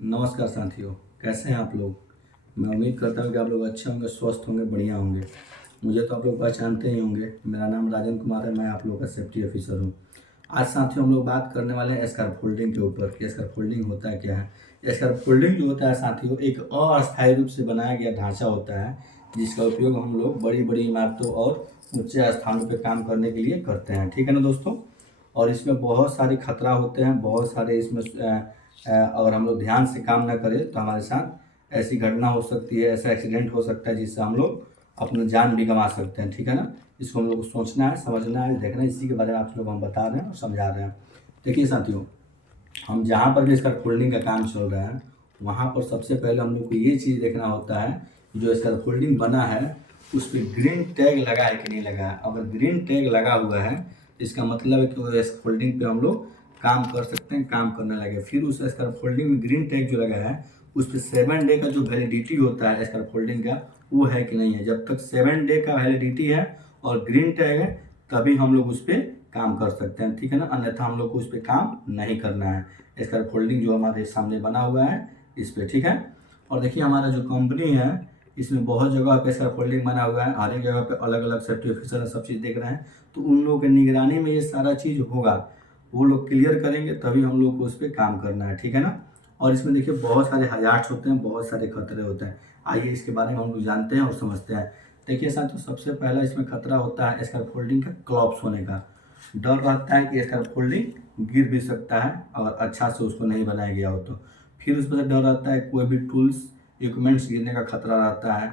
नमस्कार साथियों, कैसे हैं आप लोग। मैं उम्मीद करता हूँ कि आप लोग अच्छे होंगे, स्वस्थ होंगे, बढ़िया होंगे। मुझे तो आप लोग पहचानते ही होंगे। मेरा नाम राजन कुमार है, मैं आप लोग का सेफ्टी ऑफिसर हूँ। आज साथियों हम लोग बात करने वाले हैं स्कैफोल्डिंग के ऊपर कि स्कैफोल्डिंग होता है क्या है। स्कैफोल्डिंग जो होता है साथियों, एक अस्थायी रूप से बनाया गया ढांचा होता है जिसका उपयोग हम लोग बड़ी बड़ी इमारतों और ऊंचे स्थानों पर काम करने के लिए करते हैं। ठीक है ना दोस्तों। और इसमें बहुत सारे खतरा होते हैं, बहुत सारे इसमें अगर हम लोग ध्यान से काम ना करें तो हमारे साथ ऐसी घटना हो सकती है, ऐसा एक्सीडेंट हो सकता है जिससे हम लोग अपना जान भी गंवा सकते हैं। ठीक है ना। इसको हम लोग को सोचना है, समझना है, देखना है। इसी के बारे में आप लोग हम बता रहे हैं और समझा रहे हैं। देखिए साथियों, हम जहाँ पर भी इसका फोल्डिंग का काम चल रहा है वहाँ पर सबसे पहले हम लोग को ये चीज़ देखना होता है कि जो इसका फोल्डिंग बना है उस पर ग्रीन टैग लगा है कि नहीं लगा है। अगर ग्रीन टैग लगा हुआ है तो इसका मतलब है कि वो इस फोल्डिंग पे हम लोग काम कर सकते हैं, काम करने लगे। फिर उस इसका फोल्डिंग में ग्रीन टैग जो लगा है उस पर 7 डे का जो वैलिडिटी होता है इसका फोल्डिंग का, वो है कि नहीं है। जब तक 7 डे का वैलिडिटी है और ग्रीन टैग है तभी हम लोग उस पर काम कर सकते हैं। ठीक है ना, अन्यथा हम लोग को उस पर काम नहीं करना है। इसका फोल्डिंग जो हमारे सामने बना हुआ है इस पर, ठीक है। और देखिए हमारा जो कंपनी है इसमें बहुत जगह पे इसका फोल्डिंग बना हुआ है, हर एक जगह पे अलग अलग सेफ्टी ऑफिसर सब चीज़ देख रहे हैं। तो उन लोगों की निगरानी में ये सारा चीज़ होगा, वो लोग क्लियर करेंगे तभी हम लोग को उस पर काम करना है। ठीक है ना। और इसमें देखिए बहुत सारे हजार्ड्स होते हैं, बहुत सारे खतरे होते हैं। आइए इसके बारे में हम लोग जानते हैं और समझते हैं। देखिए साथियों, सबसे पहला इसमें खतरा होता है इसका फोल्डिंग का क्लॉप्स होने का। डर रहता है कि इसका फोल्डिंग गिर भी सकता है अगर अच्छा से उसको नहीं बनाया गया हो तो। फिर उसमें से डर रहता है कोई भी टूल्स इक्विपमेंट्स गिरने का खतरा रहता है,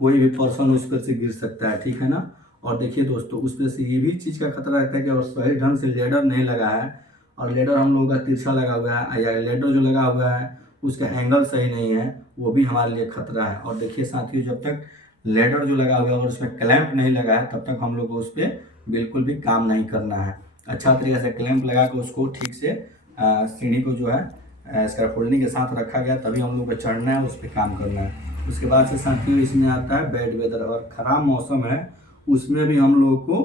कोई भी पर्सन उस पर से गिर सकता है। ठीक है ना। और देखिए दोस्तों, उस पर से ये भी चीज़ का खतरा रहता है कि अगर सही ढंग से लेडर नहीं लगा है और लेडर हम लोगों का तिरछा लगा हुआ है या लेडर जो लगा हुआ है उसका एंगल सही नहीं है, वो भी हमारे लिए खतरा है। और देखिए साथियों, जब तक लेडर जो लगा हुआ है और उसमें क्लैंप नहीं लगा है तब तक हम लोग को उस पर बिल्कुल भी काम नहीं करना है। अच्छा तरीके से क्लैंप लगा कर उसको ठीक से सीढ़ी को जो है स्कैफोल्डिंग के साथ रखा गया तभी हम लोग को चढ़ना है, उस पर काम करना है। उसके बाद से साथियों इसमें आता है बैड वेदर। और ख़राब मौसम है उसमें भी हम लोग को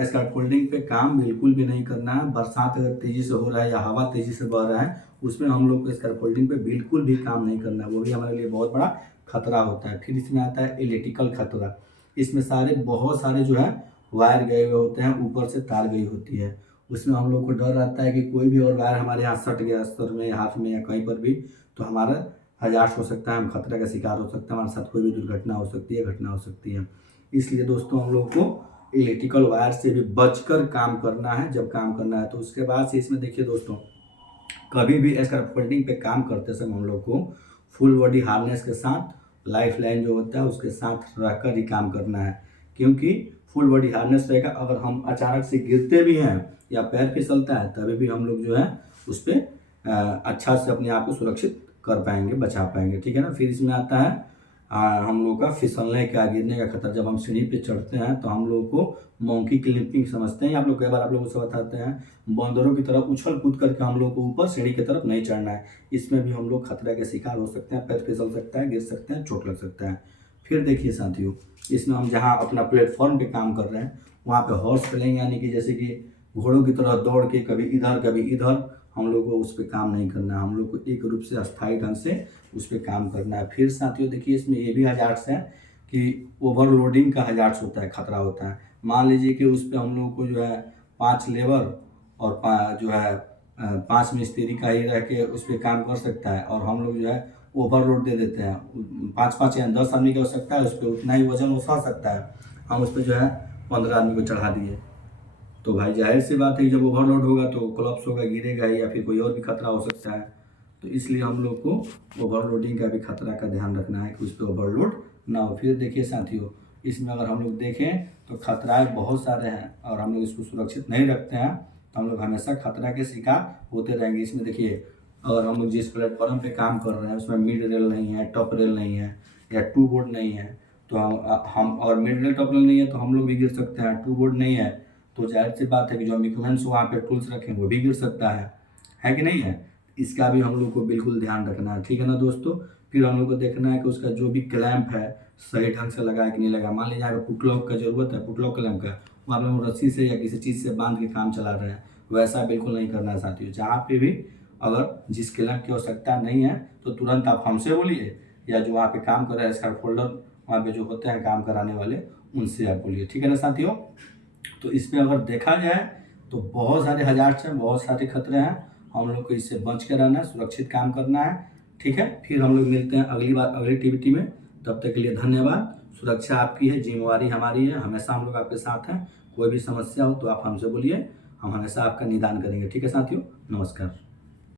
स्कैफोल्डिंग पे काम बिल्कुल भी नहीं करना है। बरसात अगर तेज़ी से हो रहा है या हवा तेज़ी से बह रहा है उसमें हम लोग को स्कैफोल्डिंग पे बिल्कुल भी काम नहीं करना है, वो भी हमारे लिए बहुत बड़ा खतरा होता है। फिर इसमें आता है इलेक्ट्रिकल खतरा। इसमें बहुत सारे जो है वायर गए हुए होते हैं, ऊपर से तार गई होती है। उसमें हम लोग को डर रहता है कि कोई भी और वायर हमारे यहाँ सट गया सर में, हाथ में या कहीं पर भी, तो हमारा हजार्ड हो सकता है, हम खतरे का शिकार हो सकते हैं, हमारे साथ कोई भी दुर्घटना हो सकती है, घटना हो सकती है। इसलिए दोस्तों हम लोग को इलेक्ट्रिकल वायर से भी बचकर काम करना है जब काम करना है तो। उसके बाद से इसमें देखिए दोस्तों, कभी भी स्कैफोल्डिंग पे काम करते समय हम लोग को फुल बॉडी हार्नेस के साथ लाइफ लाइन जो होता है उसके साथ रहकर ही काम करना है। क्योंकि फुल बॉडी हार्नेस रहेगा, अगर हम अचानक से गिरते भी हैं या पैर फिसलता है तभी भी हम लोग जो है उस पर अच्छा से अपने आप को सुरक्षित कर पाएंगे, बचा पाएंगे। ठीक है ना। फिर इसमें आता है हम लोग का फिसलने का, गिरने का खतरा। जब हम सीढ़ी पे चढ़ते हैं तो हम लोग को मंकी क्लिपिंग समझते हैं आप लोग, कई बार आप लोगों से बताते हैं, बंदरों की तरफ उछल कूद करके हम लोग को ऊपर सीढ़ी की तरफ नहीं चढ़ना है। इसमें भी हम लोग खतरे के शिकार हो सकते हैं, पैर फिसल सकता है, गिर सकते हैं, चोट लग सकता है। फिर देखिए साथियों, इसमें हम जहाँ अपना प्लेटफॉर्म पे काम कर रहे हैं वहाँ पे हॉर्स प्लेइंग यानी कि जैसे कि घोड़ों की तरह दौड़ के कभी इधर कभी इधर हम लोग को उस पर काम नहीं करना है। हम लोग को एक रूप से अस्थायी ढंग से उस पर काम करना है। फिर साथियों देखिए, इसमें ये भी हजार्ड्स है कि ओवरलोडिंग का हजार्ड्स होता है, खतरा होता है। मान लीजिए कि उस पर हम लोग को जो है 5 लेबर और जो है 5 मिस्त्री का ही रह के उस पर काम कर सकता है, और हम लोग जो है ओवरलोड दे देते हैं। 5-5 या 10 आदमी की आवश्यकता है, उस पर उतना ही वजन उठा सकता है, हम उस पर जो है 15 आदमी को चढ़ा दिए तो भाई जाहिर सी बात है कि जब ओवरलोड होगा तो कोलैप्स होगा, गिरेगा ही, या फिर कोई और भी खतरा हो सकता है। तो इसलिए हम लोग को ओवरलोडिंग का भी खतरा का ध्यान रखना है कि उस पर ओवरलोड ना हो। फिर देखिए साथियों, इसमें अगर हम लोग देखें तो खतराएँ बहुत सारे हैं और हम लोग इसको सुरक्षित नहीं रखते हैं तो हम लोग हमेशा खतरा के शिकार होते रहेंगे। इसमें देखिए, अगर हम लोग जिस प्लेटफॉर्म पे काम कर रहे हैं उसमें मिड रेल नहीं है, टॉप रेल नहीं है या टू बोर्ड नहीं है तो हम और मिड रेल टॉप रेल नहीं है तो हम लोग भी गिर सकते हैं। टू बोर्ड नहीं है तो जाहिर सी बात है कि जो हम इक्विपमेंट्स वहाँ पे टूल्स रखें वो भी गिर सकता है कि नहीं है। इसका भी हम लोग को बिल्कुल ध्यान रखना है। ठीक है ना दोस्तों। फिर हम लोग को देखना है कि उसका जो भी क्लैंप है सही ढंग से लगा है कि नहीं लगा। मान लीजिए यहाँ पे पुटलॉक का जरूरत है, पुटलॉक क्लैंप का, वहाँ पे हम रस्सी से या किसी चीज़ से बांध के काम चला रहे हैं, वैसा बिल्कुल नहीं करना है साथियों। जहाँ पे भी अगर जिस क्लेम की आवश्यकता नहीं है तो तुरंत आप हमसे बोलिए, या जो वहाँ पे काम कर रहे हैं स्कार्फ होल्डर वहाँ पे जो होते हैं काम कराने वाले, उनसे आप बोलिए। ठीक है ना साथियों। तो इसमें अगर देखा जाए तो बहुत सारे हजार्ड्स हैं, बहुत सारे खतरे हैं, हम लोग को इससे बच के रहना है, सुरक्षित काम करना है। ठीक है, फिर हम लोग मिलते हैं अगली बार अगली एक्टिविटी में। तब तक के लिए धन्यवाद। सुरक्षा आपकी है, जिम्मेवारी हमारी है, हमेशा हम लोग आपके साथ हैं। कोई भी समस्या हो तो आप हमसे बोलिए, हम हमेशा आपका निदान करेंगे। ठीक है साथियों, नमस्कार।